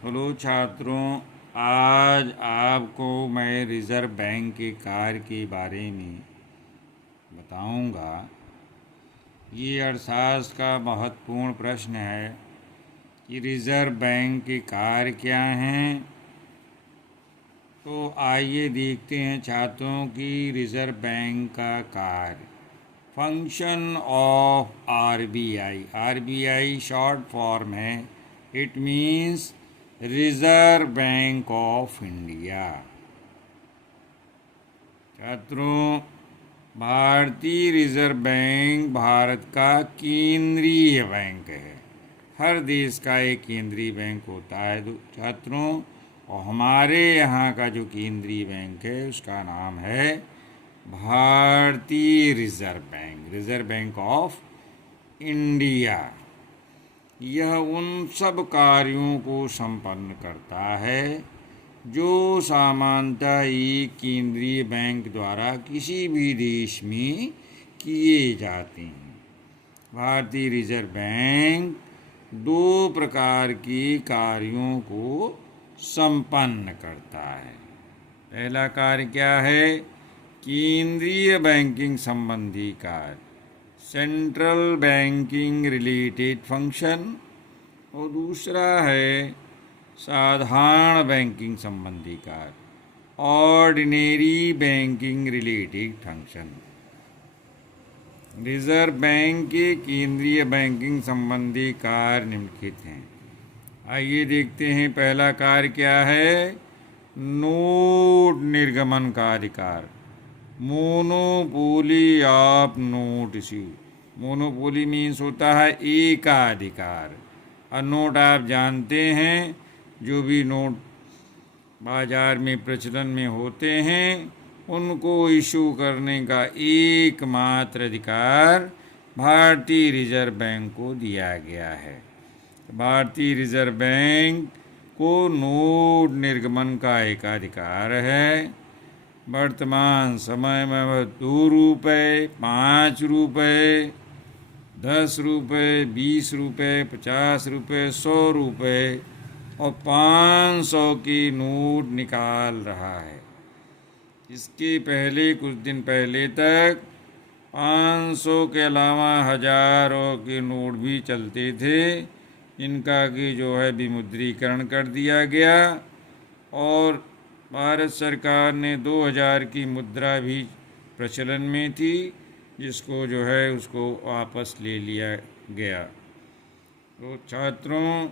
Hello छात्रों, आज आपको मैं रिज़र्व बैंक के कार्य के बारे में बताऊंगा। ये अर्थशास्त्र का महत्वपूर्ण प्रश्न है कि रिज़र्व बैंक के कार्य क्या हैं। तो आइए देखते हैं छात्रों की रिज़र्व बैंक का कार्य। Function of RBI. RBI short form है, it means reserve bank of India. छात्रों, भारतीय रिजर्व बैंक भारत का केंद्रीय बैंक है। हर देश का एक केंद्रीय बैंक होता है छात्रों, और हमारे यहाँ का जो केंद्रीय बैंक है उसका नाम है भारतीय reserve bank, reserve bank of India. यह उन सब कार्यों को संपन्न करता है जो सामान्यतः एक केंद्रीय बैंक द्वारा किसी भी देश में किए जाते हैं। भारतीय रिजर्व बैंक दो प्रकार के कार्यों को संपन्न करता है। पहला कार्य क्या है? केंद्रीय बैंकिंग संबंधी कार्य, सेंट्रल बैंकिंग रिलेटेड फंक्शन, और दूसरा है साधारण बैंकिंग संबंधी कार्य, ordinary banking related function. Reserve bank के केंद्रीय बैंकिंग संबंधी कार्य निम्नलिखित हैं। आइए देखते हैं पहला कार्य क्या है। नोट निर्गमन का अधिकार, monopoly of note issue. Monopoly means होता है एकाधिकार। और नोट आप जानते हैं, जो भी नोट बाजार में प्रचलन में होते हैं उनको इशू करने का एकमात्र अधिकार भारतीय रिजर्व बैंक को दिया गया है। भारतीय रिजर्व बैंक को नोट निर्गमन का एकाधिकार है। वर्तमान समय में वह 2 रुपये, 5 रुपये, 10 रुपये, 20 रुपये, 50 रुपये, 100 रुपये और 500 की नोट निकाल रहा है। इसके पहले कुछ दिन पहले तक 500 के अलावा हजारों के नोट भी चलते थे, इनका कि जो है विमुद्रीकरण कर दिया गया। और भारत सरकार ने 2000 की मुद्रा भी प्रचलन में थी, जिसको जो है उसको वापस ले लिया गया। तो छात्रों,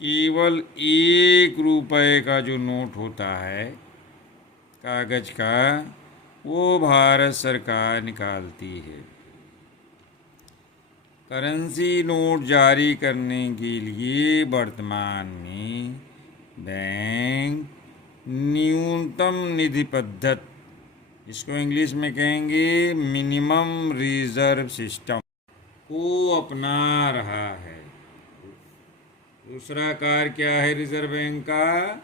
केवल 1 रुपये का जो नोट होता है कागज का, वो भारत सरकार निकालती है। करेंसी नोट जारी करने के लिए वर्तमान में बैंक न्यूनतम निधि पद्धति, इसको इंग्लिश में कहेंगे मिनिमम रिजर्व सिस्टम, को अपना रहा है। दूसरा कार्य क्या है रिजर्व बैंक का?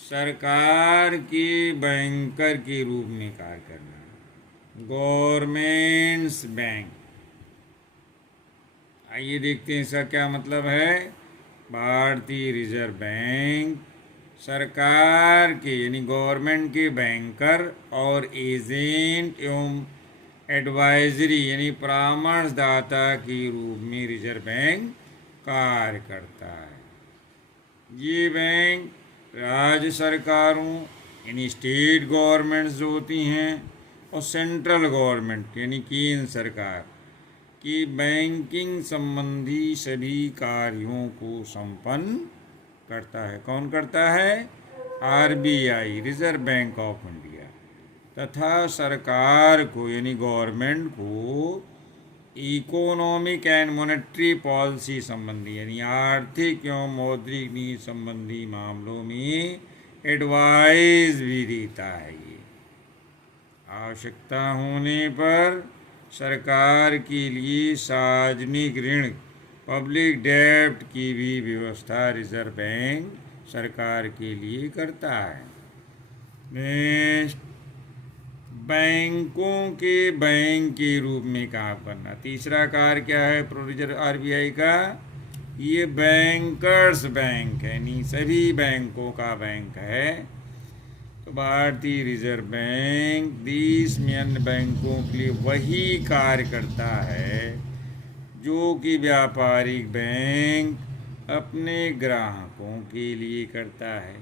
सरकार के बैंकर के रूप में कार्य करना, गवर्नमेंट्स बैंक। आइए देखते हैं इसका क्या मतलब है। भारतीय रिजर्व बैंक सरकार के यानी गवर्नमेंट के बैंकर और एजेंट एवं एडवाइजरी यानी परामर्शदाता के रूप में रिजर्व बैंक कार्य करता है। ये बैंक राज्य सरकारों यानी स्टेट गवर्नमेंट्स जो होती हैं और सेंट्रल गवर्नमेंट यानी केंद्र सरकार की बैंकिंग संबंधी सभी कार्यों को संपन्न करता है। कौन करता है? RBI, reserve bank of India. तथा सरकार को यानी गवर्नमेंट को इकोनॉमिक एंड मॉनेटरी पॉलिसी संबंधी यानी आर्थिक एवं मौद्रिक नीति संबंधी मामलों में एडवाइस भी देता है। ये आवश्यकता होने पर सरकार के लिए सार्वजनिक ऋण, पब्लिक डेब्ट की भी व्यवस्था रिजर्व बैंक सरकार के लिए करता है। नेक्स्ट, बैंकों के बैंक के रूप में काम करना। तीसरा कार्य क्या है रिजर्व आरबीआई का? ये बैंकर्स बैंक है, यानी सभी बैंकों का बैंक है। तो भारतीय रिजर्व बैंक देश में अन्य बैंकों के लिए वही कार्य करता है जो कि व्यापारिक बैंक अपने ग्राहकों के लिए करता है।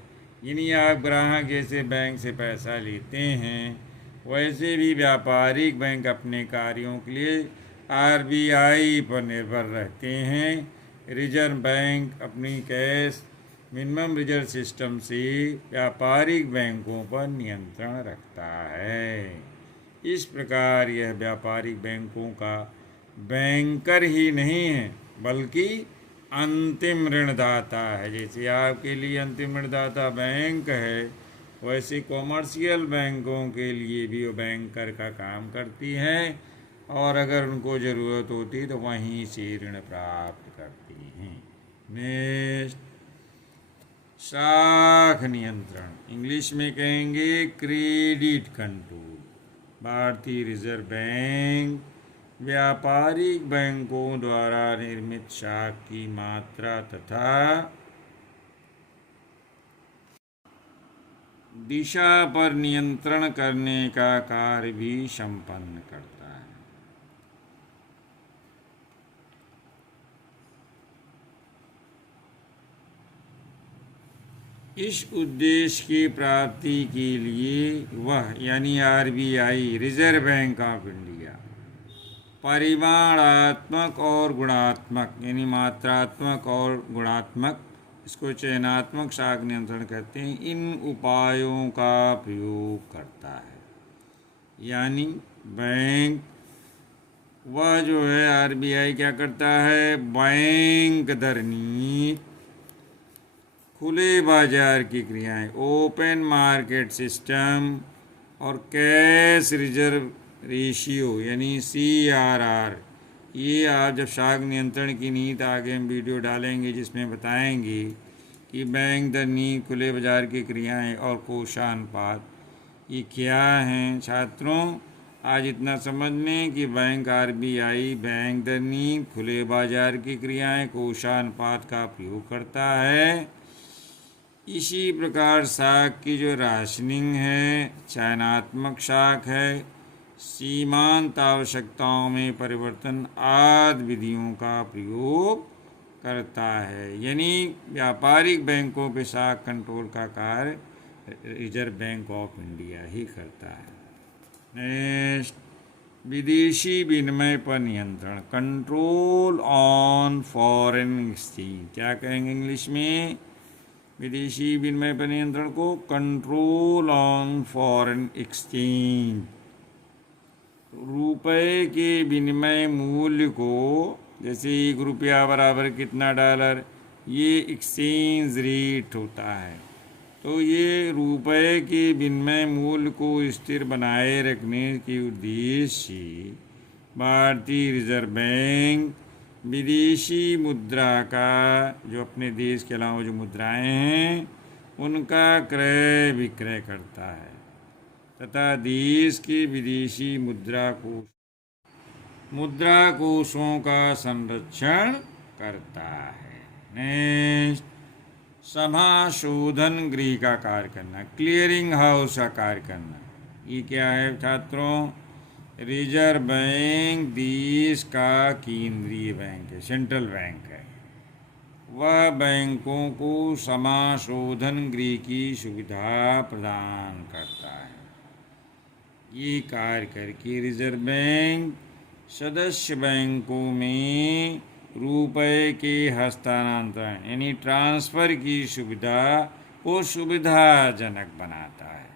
यानी आप ग्राहक जैसे बैंक से पैसा लेते हैं, वैसे भी व्यापारिक बैंक अपने कार्यों के लिए आरबीआई पर निर्भर रहते हैं। रिजर्व बैंक अपनी कैश मिनिमम रिजर्व सिस्टम से व्यापारिक बैंकों पर नियंत्रण रखता है। इस प्रकार यह व्यापारिक बैंकों का बैंकर ही नहीं है, बल्कि अंतिम ऋणदाता है। जैसे आपके लिए अंतिम ऋणदाता बैंक है, वैसे कॉमर्शियल बैंकों के लिए भी वो बैंकर का काम करती है, और अगर उनको ज़रूरत होती तो वहीं से ऋण प्राप्त करती हैं। नेक्स्ट, शाख नियंत्रण, इंग्लिश में कहेंगे क्रेडिट कंट्रोल। भारतीय रिजर्व बैंक व्यापारिक बैंकों द्वारा निर्मित शाख की मात्रा तथा दिशा पर नियंत्रण करने का कार्य भी संपन्न करता है। इस उद्देश्य की प्राप्ति के लिए वह यानी RBI reserve bank of India परिमाणात्मक और गुणात्मक यानी मात्रात्मक और गुणात्मक, इसको चयनात्मक शाख नियंत्रण कहते हैं, इन उपायों का प्रयोग करता है। यानी बैंक वह जो है आरबीआई क्या करता है, बैंक दर नीति, खुले बाजार की क्रियाएं, ओपन मार्केट सिस्टम, और कैश रिजर्व रेशियो यानी CRR, ये आप जब शाख नियंत्रण की नीति आगे हम वीडियो डालेंगे जिसमें बताएंगे कि बैंक दर नीति, खुले बाजार की क्रियाएं और कोषानुपात ये क्या हैं। छात्रों, आज इतना समझ लें कि बैंक आरबीआई बैंक दर नीति, खुले बाजार की क्रियाएं, कोषानुपात का प्रयोग करता है। इसी प्रकार शाख की जो राशनिंग है, चयनात्मक शाख है, सीमांत आवश्यकताओं में परिवर्तन आदि विधियों का प्रयोग करता है। यानी व्यापारिक बैंकों के शाख कंट्रोल का कार्य रिजर्व बैंक ऑफ इंडिया ही करता है। नेक्स्ट, विदेशी विनिमय पर नियंत्रण, कंट्रोल ऑन फॉरेन एक्सचेंज। क्या कहेंगे इंग्लिश में? विदेशी विनिमय पर नियंत्रण को कंट्रोल ऑन फॉरेन एक्सचेंज। रुपए के विनिमय मूल्य को, जैसे एक रुपया बराबर कितना डॉलर, ये एक्सचेंज रेट होता है। तो ये रुपए के विनिमय मूल्य को स्थिर बनाए रखने के उद्देश्य से भारतीय रिजर्व बैंक विदेशी मुद्रा का, जो अपने देश के अलावा जो मुद्राएं हैं, उनका क्रय विक्रय करता है तथा देश के विदेशी मुद्रा कोषों का संरक्षण करता है। नेक्स्ट, समाशोधन गृह का कार्य करना, क्लियरिंग हाउस का कार्य करना। ये क्या है छात्रों? रिजर्व बैंक देश का केंद्रीय बैंक है, सेंट्रल बैंक है। वह बैंकों को समाशोधन गृह की सुविधा प्रदान करता है। ये कार्य करके रिजर्व बैंक सदस्य बैंकों में रुपए के हस्तांतरण यानी ट्रांसफ़र की सुविधा को सुविधाजनक बनाता है।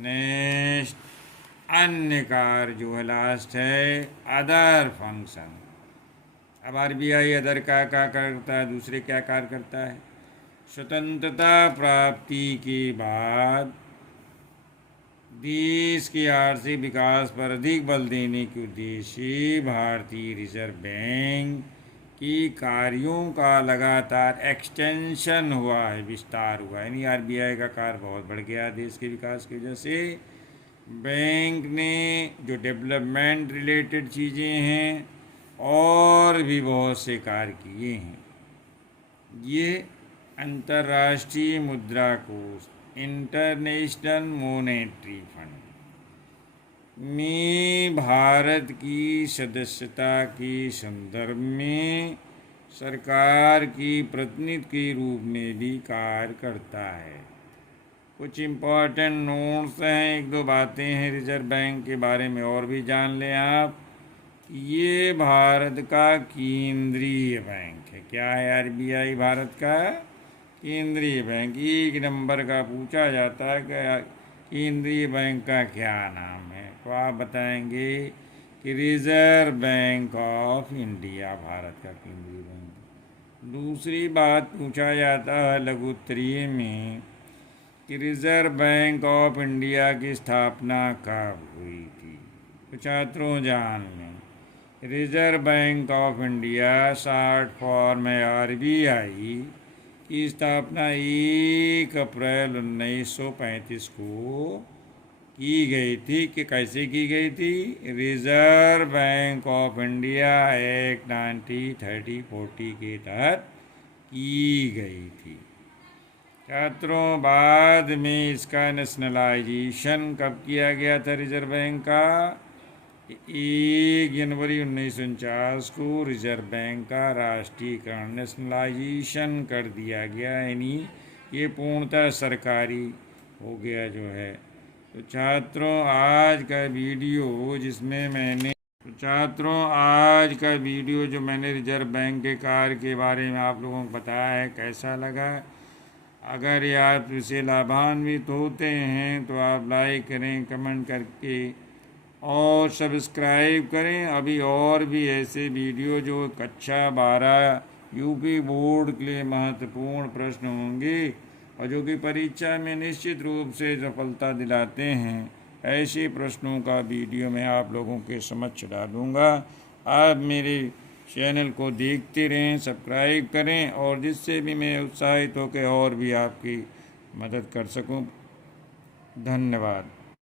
नेक्स्ट, अन्य कार्य जो है लास्ट है अदर फंक्शन। अब आरबीआई अदर का क्या करता है, दूसरे क्या कार्य करता है? स्वतंत्रता प्राप्ति के बाद देश के आर्थिक विकास पर अधिक बल देने के उद्देश्य से भारतीय रिजर्व बैंक के कार्यों का लगातार एक्सटेंशन हुआ है, विस्तार हुआ है। यानी आरबीआई का कार्य बहुत बढ़ गया देश के विकास की वजह से। बैंक ने जो डेवलपमेंट रिलेटेड चीज़ें हैं और भी बहुत से कार्य किए हैं। ये अंतर्राष्ट्रीय मुद्रा कोष इंटरनेशनल मॉनेटरी फंड में भारत की सदस्यता के संदर्भ में सरकार की प्रतिनिधि के रूप में भी कार्य करता है। कुछ इम्पोर्टेंट नोट्स हैं, एक दो बातें हैं रिजर्व बैंक के बारे में और भी जान लें आप। ये भारत का केंद्रीय बैंक है। क्या है आरबीआई? भारत का केंद्रीय बैंक। एक नंबर का पूछा जाता है कि केंद्रीय बैंक का क्या नाम है, तो आप बताएंगे कि reserve bank of India Bharat का केंद्रीय बैंक। दूसरी बात पूछा जाता है लघु उत्तरीय में कि रिजर्व बैंक ऑफ इंडिया की स्थापना कब हुई थी, तो छात्रों जान लें reserve bank of India short form है आरबीआई की स्थापना 1 अप्रैल 1935 को की गई थी। कि कैसे की गई थी? Reserve bank of India act 1930-40 के तहत की गई थी। छात्रों बाद में इसका नेशनलाइजेशन कब किया गया था रिजर्व बैंक का? 1 जनवरी 1949 को रिजर्व बैंक का राष्ट्रीयकरण नेशनलाइजेशन कर दिया गया, यानी ये पूर्णतः सरकारी हो गया जो है। तो छात्रों आज का वीडियो जो मैंने रिजर्व बैंक के कार्य के बारे में आप लोगों को बताया है, कैसा लगा? अगर ये आप इसे लाभान्वित होते हैं तो आप लाइक करें, कमेंट करके और सब्सक्राइब करें। अभी और भी ऐसे वीडियो जो कक्षा 12 यूपी बोर्ड के लिए महत्वपूर्ण प्रश्न होंगे और जो कि परीक्षा में निश्चित रूप से सफलता दिलाते हैं, ऐसे प्रश्नों का वीडियो मैं आप लोगों के समक्ष डालूँगा। आप मेरे चैनल को देखते रहें, सब्सक्राइब करें और जिससे भी मैं उत्साहित होकर और भी आपकी मदद कर सकूं। धन्यवाद।